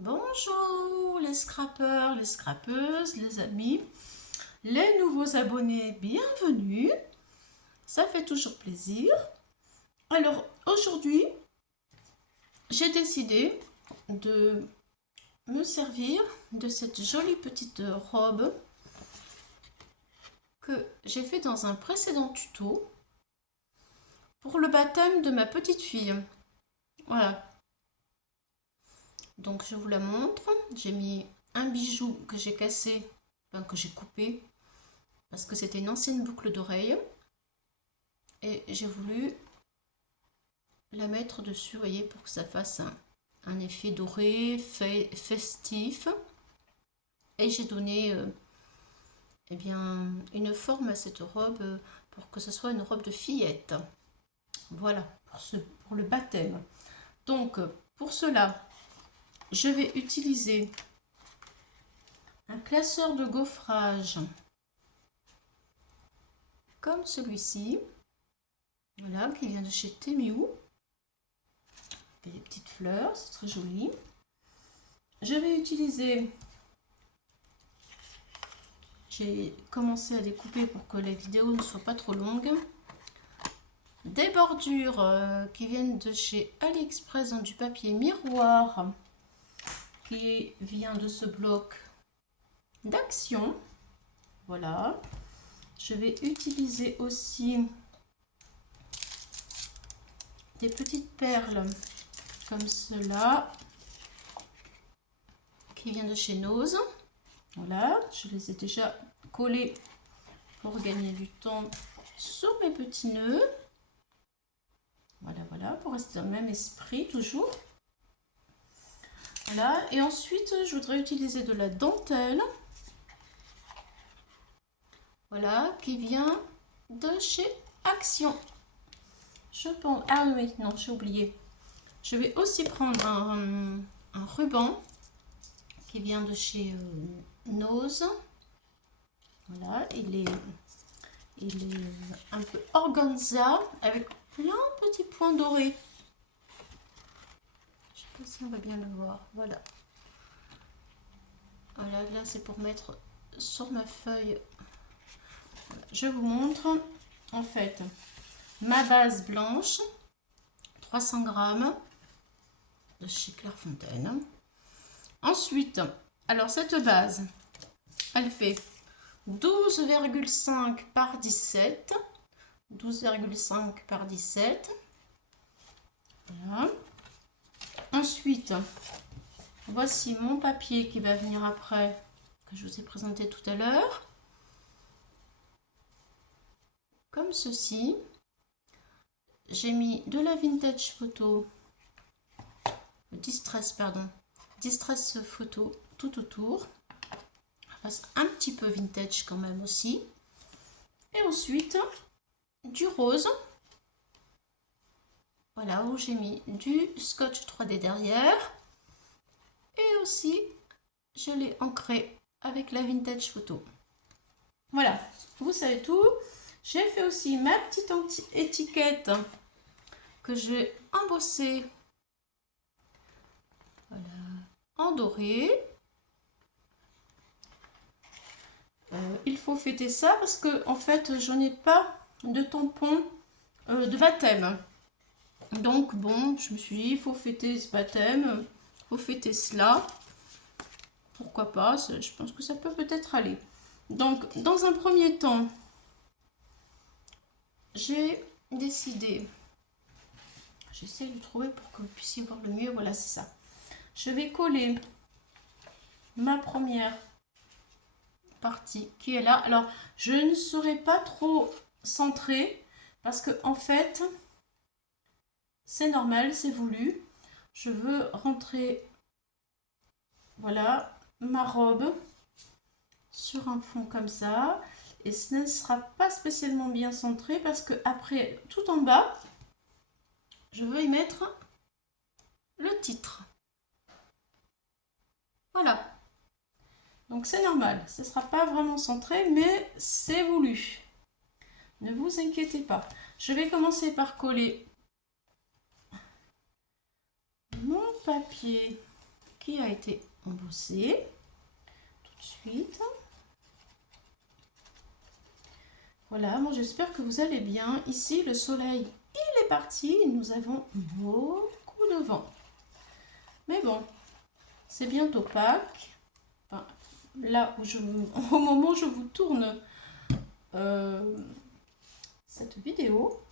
Bonjour les scrappeurs, les scrappeuses, les amis, les nouveaux abonnés, bienvenue. Ça fait toujours plaisir. Alors aujourd'hui, j'ai décidé de me servir de cette jolie petite robe que j'ai fait dans un précédent tuto pour le baptême de ma petite fille. Voilà. Donc je vous la montre. J'ai mis un bijou que j'ai cassé, enfin que j'ai coupé, parce que c'était une ancienne boucle d'oreille. Et j'ai voulu la mettre dessus, vous voyez, pour que ça fasse un effet doré, festif. Et j'ai donné eh bien, une forme à cette robe pour que ce soit une robe de fillette. Voilà, pour le baptême. Donc, pour cela, je vais utiliser un classeur de gaufrage comme celui-ci. Voilà, qui vient de chez Temiu. Des petites fleurs, c'est très joli. Je vais utiliser, j'ai commencé à découper pour que la vidéo ne soit pas trop longue, des bordures qui viennent de chez AliExpress dans du papier miroir qui vient de ce bloc d'Action. Voilà. Je vais utiliser aussi des petites perles comme cela qui vient de chez Nose. Voilà, je les ai déjà collées pour gagner du temps sur mes petits nœuds. Voilà, voilà, pour rester dans le même esprit toujours. Voilà, et ensuite je voudrais utiliser de la dentelle. Voilà, qui vient de chez Action. Je pense. Ah oui, non, j'ai oublié. Je vais aussi prendre un ruban qui vient de chez Nose. Voilà, il est un peu organza avec plein de petits points dorés. Je sais pas si on va bien le voir. Voilà. Voilà, là c'est pour mettre sur ma feuille. Voilà. Je vous montre en fait ma base blanche, 300 grammes de chez Clairefontaine. Ensuite, alors cette base, elle fait 12,5 par 17. 12,5 par 17. Voilà. Ensuite, voici mon papier qui va venir après, que je vous ai présenté tout à l'heure. Comme ceci. J'ai mis de la vintage photo, distress photo tout autour. Un petit peu vintage quand même aussi. Et ensuite, du rose. Voilà, où j'ai mis du scotch 3D derrière. Et aussi, je l'ai ancré avec la vintage photo. Voilà, vous savez tout. J'ai fait aussi ma petite étiquette que j'ai embossée, voilà, en doré. Il faut fêter ça parce que en fait je n'ai pas de tampon de baptême. Donc bon, je me suis dit il faut fêter ce baptême, il faut fêter cela. Pourquoi pas, je pense que ça peut peut-être aller. Donc dans un premier temps, j'ai décidé, j'essaie de trouver pour que vous puissiez voir le mieux, voilà c'est ça. Je vais coller ma première partie qui est là. Alors je ne serai pas trop centrée parce que en fait c'est normal, c'est voulu. Je veux rentrer, voilà, ma robe sur un fond comme ça. Et ce ne sera pas spécialement bien centré parce que après, tout en bas, je veux y mettre le titre. Voilà. Donc c'est normal, ce ne sera pas vraiment centré, mais c'est voulu. Ne vous inquiétez pas. Je vais commencer par coller mon papier qui a été embossé tout de suite. Voilà, moi j'espère que vous allez bien. Ici, le soleil, il est parti. Nous avons beaucoup de vent. Mais bon, c'est bientôt Pâques. Enfin, là où au moment où je vous tourne cette vidéo,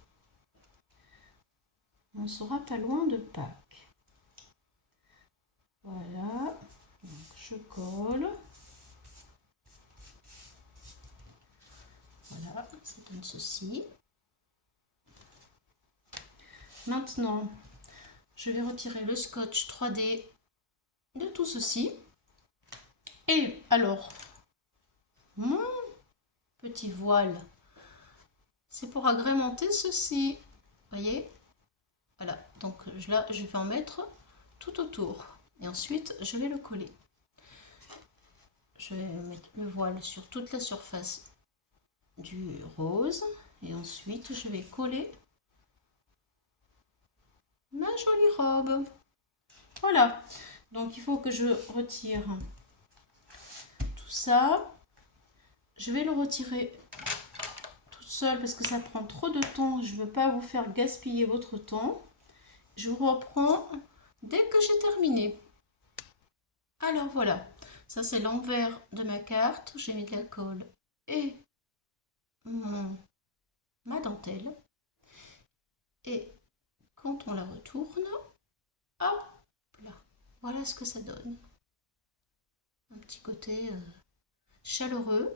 on sera pas loin de Pâques. Voilà, donc je colle. Voilà, ça donne ceci. Maintenant, je vais retirer le scotch 3D de tout ceci. Et alors, mon petit voile, c'est pour agrémenter ceci. Voyez? Voilà, donc là, je vais en mettre tout autour. Et ensuite, je vais le coller. Je vais mettre le voile sur toute la surface du rose. Et ensuite, je vais coller ma jolie robe. Voilà, donc il faut que je retire tout ça. Je vais le retirer toute seule parce que ça prend trop de temps. Je ne veux pas vous faire gaspiller votre temps. Je vous reprends dès que j'ai terminé. Alors voilà, ça c'est l'envers de ma carte. J'ai mis de la colle et ma dentelle. Et quand on la retourne, hop là, voilà ce que ça donne. Un petit côté chaleureux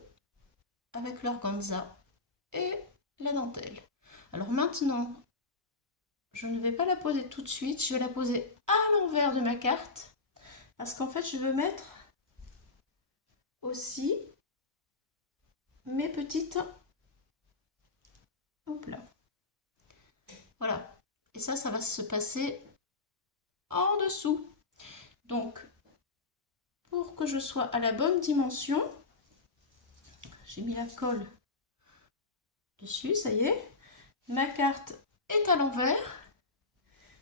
avec l'organza et la dentelle. Alors maintenant, je ne vais pas la poser tout de suite, je vais la poser à l'envers de ma carte parce qu'en fait je veux mettre aussi mes petites, hop là, voilà, et ça va se passer en dessous. Donc pour que je sois à la bonne dimension, j'ai mis la colle dessus, ça y est, ma carte est à l'envers.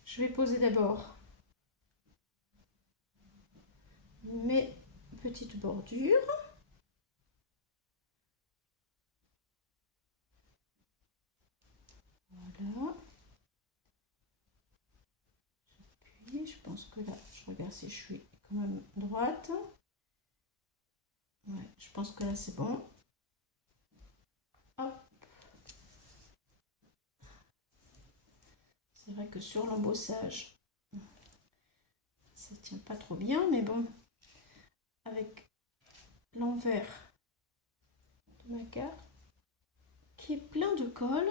Je vais poser d'abord mes petites bordures. Voilà. J'appuie. Je pense que là, je regarde si je suis quand même droite. Ouais, je pense que là, c'est bon. Hop. C'est vrai que sur l'embossage, ça ne tient pas trop bien, mais bon, avec l'envers de ma carte, qui est plein de colle,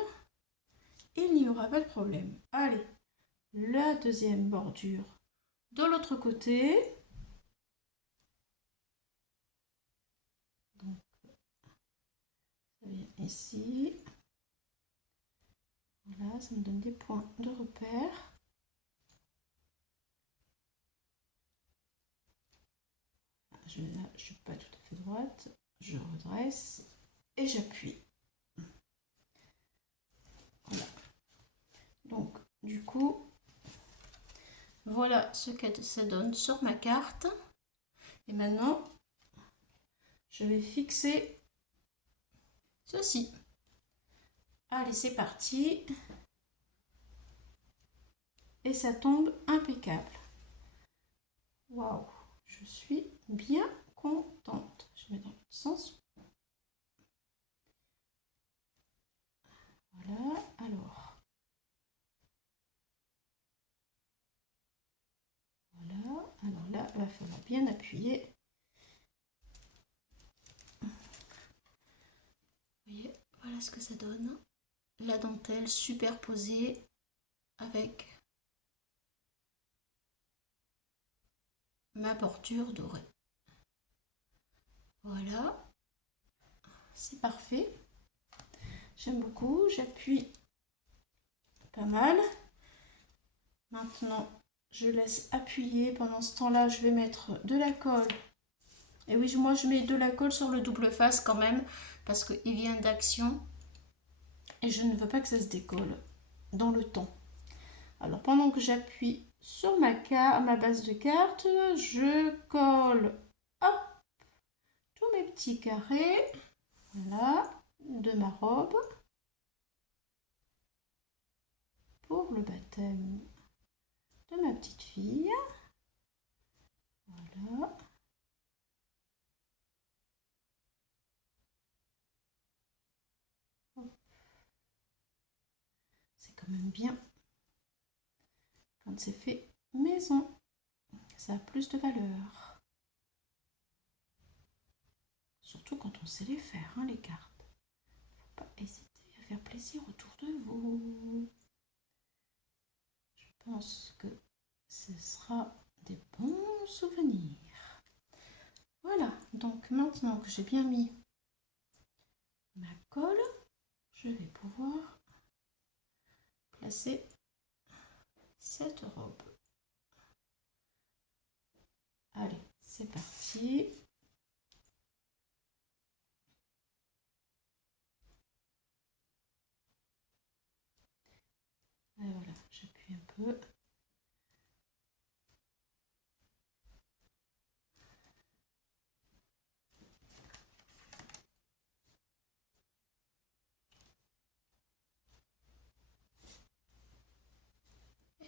il n'y aura pas de problème. Allez, la deuxième bordure de l'autre côté. Donc, ça vient ici. Voilà, ça me donne des points de repère. Je ne suis pas tout à fait droite. Je redresse et j'appuie. Voilà. Donc, du coup, voilà ce que ça donne sur ma carte. Et maintenant, je vais fixer ceci. Allez, c'est parti. Et ça tombe impeccable. Waouh, je suis bien contente. Je mets dans l'autre sens. Voilà, alors. Voilà, alors là, il va falloir bien appuyer. Vous voyez, voilà ce que ça donne. La dentelle superposée avec ma bordure dorée. Voilà, c'est parfait. J'aime beaucoup, j'appuie pas mal. Maintenant, je laisse appuyer. Pendant ce temps-là, je vais mettre de la colle. Et oui, moi je mets de la colle sur le double face quand même parce qu'il vient d'action et je ne veux pas que ça se décolle dans le temps. Alors pendant que j'appuie sur ma base de cartes, je colle hop, tous mes petits carrés, voilà, de ma robe pour le baptême de ma petite fille. Voilà. C'est quand même bien quand c'est fait maison. Ça a plus de valeur. Surtout quand on sait les faire, hein, les cartes. Faut pas hésiter à faire plaisir autour de vous. Je pense que ce sera des bons souvenirs. Voilà, donc maintenant que j'ai bien mis ma colle, je vais pouvoir placer cette robe. Allez, c'est parti. Et voilà, j'appuie un peu.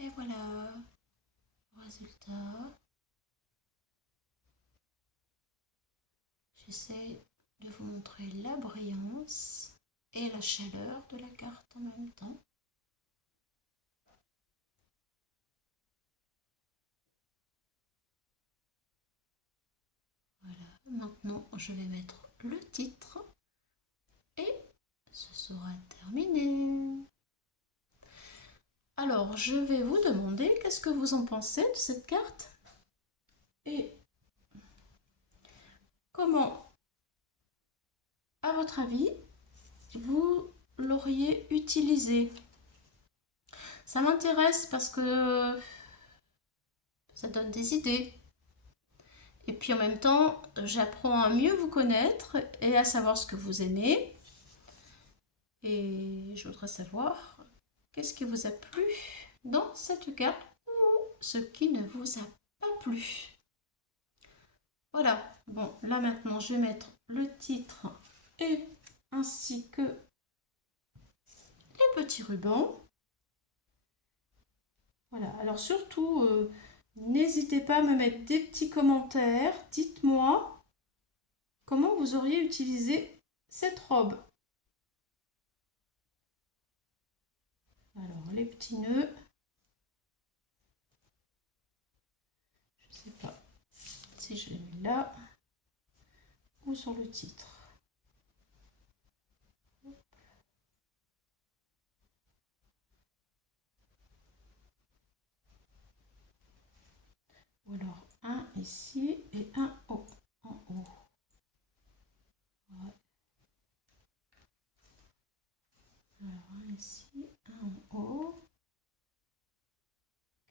Et voilà, résultat. J'essaie de vous montrer la brillance et la chaleur de la carte en même temps. Voilà, maintenant je vais mettre le titre et ce sera terminé. Alors je vais vous demander qu'est-ce que vous en pensez de cette carte et comment, à votre avis, vous l'auriez utilisée. Ça m'intéresse parce que ça donne des idées. Et puis en même temps, j'apprends à mieux vous connaître et à savoir ce que vous aimez. Et je voudrais savoir qu'est-ce qui vous a plu dans cette carte ou ce qui ne vous a pas plu. Voilà, bon, là maintenant je vais mettre le titre et ainsi que les petits rubans. Voilà, alors surtout, n'hésitez pas à me mettre des petits commentaires. Dites-moi comment vous auriez utilisé cette robe. Alors, les petits nœuds. Je ne sais pas si je les mets là ou sur le titre. Ou alors un ici et un en haut. Ouais. Alors un ici, un en haut.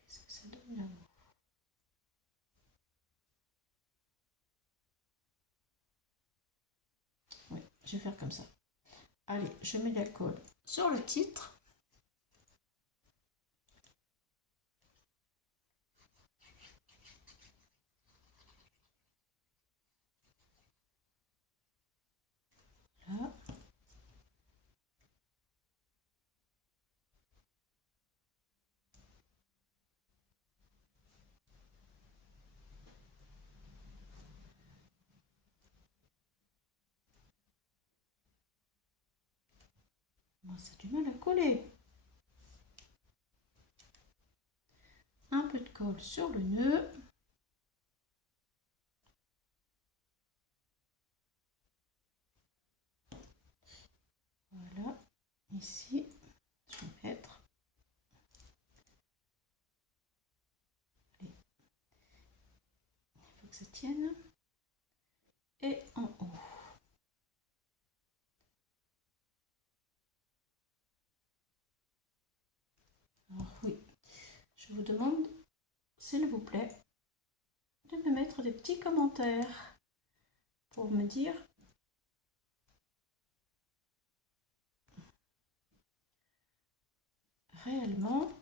Qu'est-ce que ça donne là-haut? Oui, je vais faire comme ça. Allez, je mets la colle sur le titre. Là. Moi, c'est du mal à coller. Un peu de colle sur le nœud. Voilà, ici, je vais mettre. Allez. Il faut que ça tienne. Et en haut. Alors oui, je vous demande, s'il vous plaît, de me mettre des petits commentaires pour me dire réellement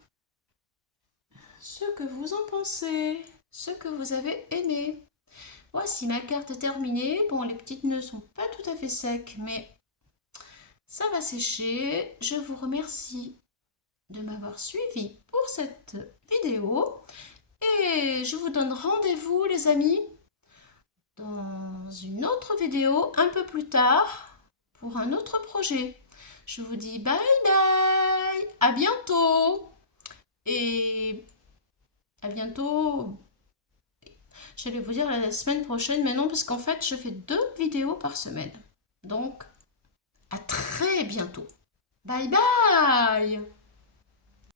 ce que vous en pensez, ce que vous avez aimé. Voici ma carte terminée. Bon, les petites nœuds sont pas tout à fait secs, mais ça va sécher. Je vous remercie de m'avoir suivi pour cette vidéo. Et je vous donne rendez-vous, les amis, dans une autre vidéo un peu plus tard pour un autre projet. Je vous dis bye bye, à bientôt. Et à bientôt. J'allais vous dire la semaine prochaine, mais non, parce qu'en fait, je fais 2 vidéos par semaine. Donc, à très bientôt. Bye bye!